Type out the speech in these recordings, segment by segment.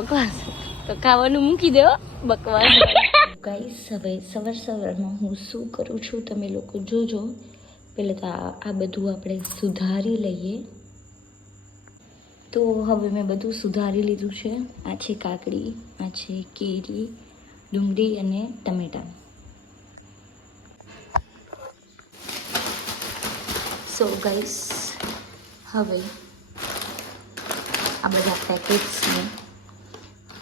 બકવાસ તો ખાવાનું મૂકી દો બકવાસ. ગાઈસ હવે સવારમાં હું શું કરું છું તમે લોકો જોજો. પહેલાં તો આ બધું આપણે સુધારી લઈએ. તો હવે મેં બધું સુધારી લીધું છે. આ છે કાકડી, આ છે કેરી, ડુંગળી અને ટમેટાં. સો ગાઈસ હવે આ બધા પેકેટ્સને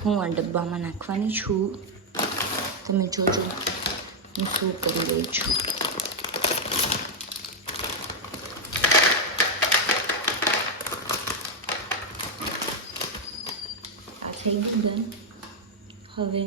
હું આ ડબ્બામાં નાખવાની છું. તમે જોજો હું શું કરી રહી છું. આ થઈ ગયું ડન. હવે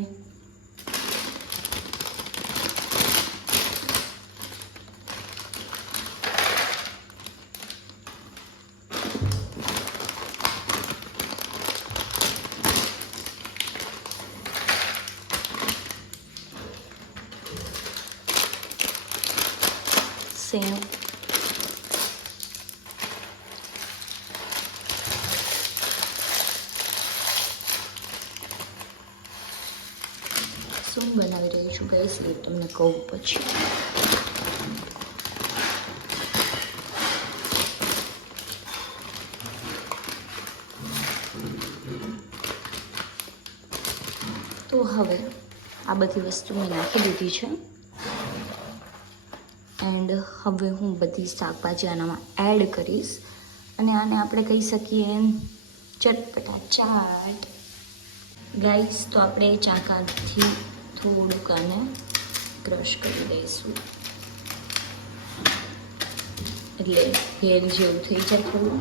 સેવ, શું બનાવી રહી છું ગાઈસ એ તમને કહું પછી. તો હવે આ બધી વસ્તુ મેં નાખી દીધી છે એન્ડ હવે હું બધી શાકભાજી આનામાં એડ કરીશ અને આને આપણે કહી શકીએ એમ ચટપટા ચાટ. ગાઈસ તો આપણે ચાકાથી થોડુંક આને ક્રશ કરી દઈશું એટલે હેલ જેવું થઈ જાય થોડું.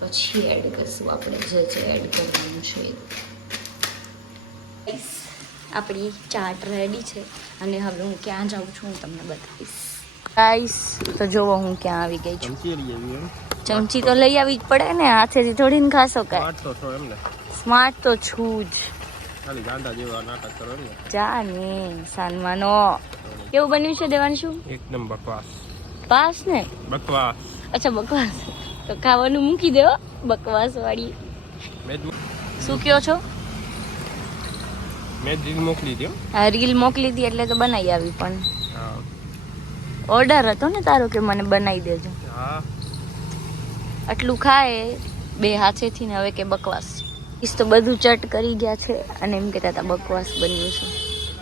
પછી એડ કરીશું આપણે જે એડ કરવાનું છે. આપણી ચાટ રેડી છે અને હવે હું ક્યાં જાઉં છું હું તમને બતાવીશ. ગાઈસ તો જોવો હું ક્યાં આવી ગઈ છું. ચમચી તો લઈ આવી જ પડે ને, હાથેથી થોડી ને ખાશો કાંઈ. સ્માર્ટ તો છું જ. જા ને સાનમાનો. કેવું બન્યું છે દેવાંશુ? એકદમ બકવાસ. પાસ ને બકવાસ. અચ્છા બકવાસ તો ખાવાનું મૂકી દો બકવાસ વાળી. શું કયો છો? મેં રીલ મોકલી દો. હા રીલ મોકલી હતી એટલે તો બનાવી આવી પણ ઓર્ડર હતો ને તારો કે મને બનાવી દેજો. હા આટલું ખાય બે હાથેથી ને હવે કે બકવાસ. ઈસ તો બધું ચટ કરી ગયા છે અને એમ કહેતા હતા બકવાસ બન્યું છે.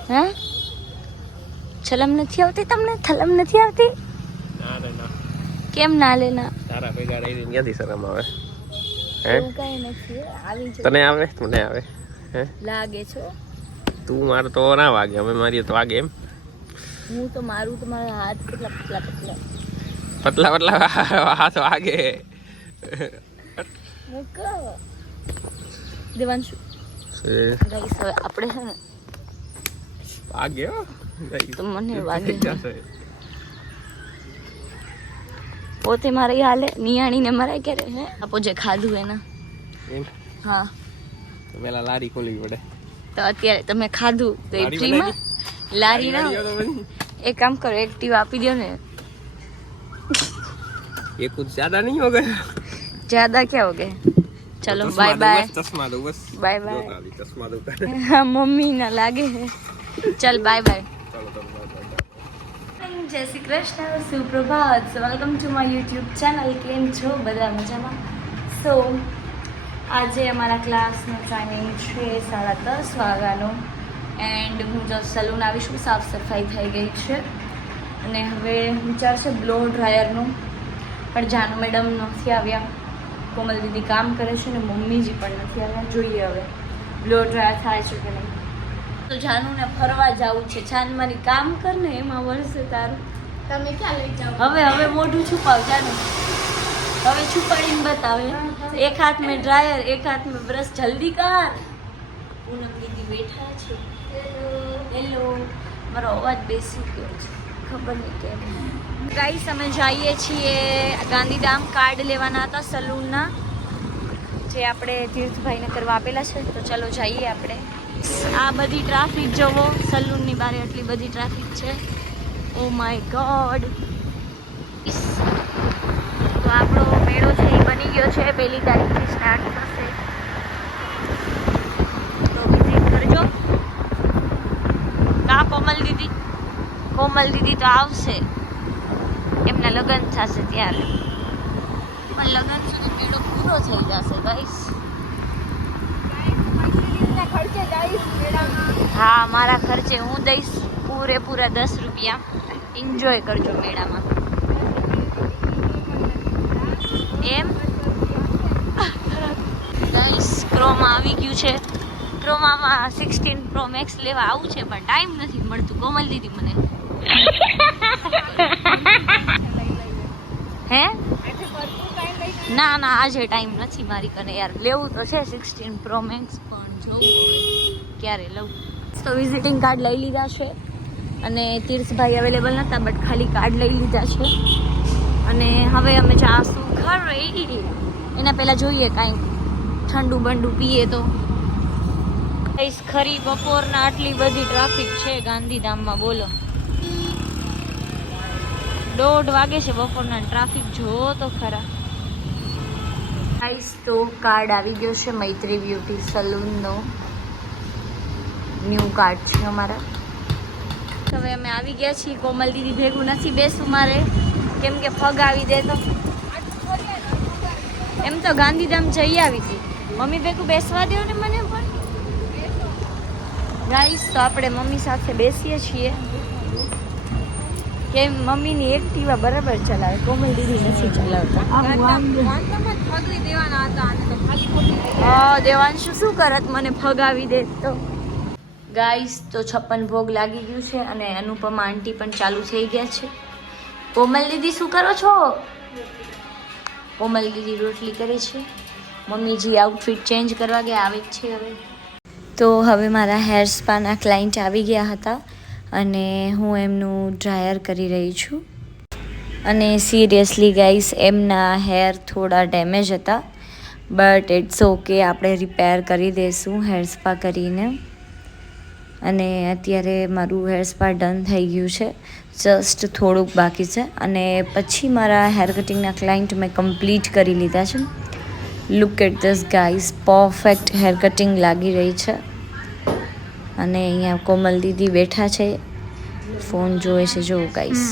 હા છલમ નથી આવતી તમને? થલમ નથી આવતી? ના રે ના. કેમ ના લે ના? તારા ભેગા રહીને ક્યાંથી શરમ આવે? હે એવું કઈ નથી આવી જ તને આવે? મને આવે હે લાગે છો. તું મારે તો ના વાગે, અમે મારીએ તો વાગે એમ. હું તો મારું તો મારા હાથ કેટલા પતલા પતલા પતલા પતલા હાથ વાગે. મૂક દેવાંશુ. ગાઈસ હવે આપણે છે ને વાગે હો તો મને વાગે પોતે મારી હાલે નિયાણીને મરાય ક્યારે હે આપો જે ખાધું એના. એમ હા તો પેલા લારી ખોલવી પડે. તો અત્યારે તમે ખાધું તો એ ફ્રીમાં લારી ના એક કામ કરો એક્ટિવા આપી દો ને. ये कुछ ज्यादा नहीं हो गया? ज्यादा क्या हो गया? चलो बाय बाय. चश्मा दो बस. Bye bye. चश्मा दो. हाँ मम्मी ना लागे है. चल बाय बाय. જય શ્રી કૃષ્ણ, સુપ્રભાત. Welcome to my YouTube channel. કેમ છો બધા મજામાં? સો આજે અમારા ક્લાસનો ટાઈમિંગ છે 10:30 વાગ્યાનો એન્ડ હું જો સલૂન આવીશું. સાફ સફાઈ થઈ ગઈ છે અને હવે વિચાર છે બ્લો ડ્રાયરનું પણ જાનુ મેડમ નથી આવ્યા, કોમલ દીદી કામ કરે છે ને મમ્મીજી પણ નથી આવ્યા. જોઈએ હવે બ્લો ડ્રાયર થાય છે કે નહીં. તો જાનુને ફરવા જવું છે. જાન મારી કામ કર ને એમાં વળશે તારું. તમે ક્યાં લઈ જાઓ? હવે મોઢું છુપાવ જાનુ. હવે છુપાડીને બતાવે. એક હાથ મેં ડ્રાયર એક હાથ મેં બ્રશ. જલ્દી કર. પૂનમ દીદી બેઠા છે. હેલો. મારો અવાજ બેસી ગયો છે ખબર નહીં કેમ. ગાઈસ અમે જઈએ છીએ ગાંધીધામ. કાર્ડ લેવાના હતા સલૂનના જે આપણે તીર્થભાઈને કરવા આપેલા છે. તો ચલો જઈએ આપણે. આ બધી ટ્રાફિક જોવો, સલૂનની બહાર એટલી બધી ટ્રાફિક છે. Oh my God. તો આપણો મેળો છે એ બની ગયો છે. 1લી તારીખથી સ્ટાર્ટ થશે કોમલ દીદી તો આવશે, એમના લગ્ન થશે ત્યારે, પણ લગ્ન સુધી મેળો પૂરો થઈ જશે ગાઈસ. હા, મારા ખર્ચે હું દઈશ પૂરેપૂરા 10 રૂપિયા. એન્જોય કરજો મેળામાં. એમ ગાઈસ, ક્રોમા આવી ગયું છે. ક્રોમામાં 16 Pro Max લેવા આવું છે, પણ ટાઈમ નથી મળતું. કોમલ દીદી મને હે ના આજે ટાઈમ નથી મારી કને યાર. લેવું તો છે 16 Pro Max, પણ જોઉં ક્યારે લઉં. તો વિઝિટિંગ કાર્ડ લઈ લીધા છે, અને તીર્થભાઈ અવેલેબલ નહોતા, બટ ખાલી કાર્ડ લઈ લીધા છે. અને હવે અમે જાશું ઘરે. એના પહેલાં જોઈએ કાંઈ ઠંડુ બંડુ પીએ તો. ખરી બપોરના આટલી બધી ટ્રાફિક છે ગાંધીધામમાં, બોલો. 1:30 વાગે છે બપોરના. ટ્રાફિક જોવો તો ખરા. ગાઈસ, તો કાર્ડ આવી ગયો છે મૈત્રી બ્યુટી સલૂનનો. ન્યૂ કાર્ડ છે અમારા. હવે અમે આવી ગયા છીએ. કોમલ દીદી ભેગું નથી બેસવું મારે, કેમ કે પગ આવી દે તો. એમ તો ગાંધીધામ જઈ આવી હતી. મમ્મી ભેગું બેસવા દો ને મને પણ. ગાઈસ, તો આપણે મમ્મી સાથે બેસીએ છીએ, કેમ મમ્મીની એક્ટિવા બરાબર ચલાવે, કોમલ દીદી નથી ચલાવતા. દેવાંશુ શું કરત મને ફગાવી દે તો. ગાઈસ, તો 56 ભોગ લાગી ગયું છે, અને અનુપમા આંટી પણ ચાલુ થઈ ગયા છે. કોમલ દીદી શું કરો છો? કોમલ દીદી રોટલી કરે છે. મમ્મીજી આઉટફિટ ચેન્જ કરવા ગયા, આવે જ છે હવે. તો હવે મારા હેર સ્પાના ક્લાયન્ટ આવી ગયા હતા, અને હું એમનું ડ્રાયર કરી રહી છું. અને સિરિયસલી ગાઈસ, એમના હેર થોડા ડેમેજ હતા, બટ ઇટ્સ ઓકે, આપણે રિપેર કરી દઈશું હેર સ્પા કરીને. અને અત્યારે મારું હેર સ્પા ડન થઈ ગયું છે, જસ્ટ થોડુંક બાકી છે. અને પછી મારા હેર કટિંગના ક્લાયન્ટ મેં કમ્પ્લીટ કરી લીધા છે. Look at this guys, perfect hair cutting લાગી રહી છે. અને અહીંયા કોમલ દીદી બેઠા છે, ફોન જોવે છે, જો ગાઈસ.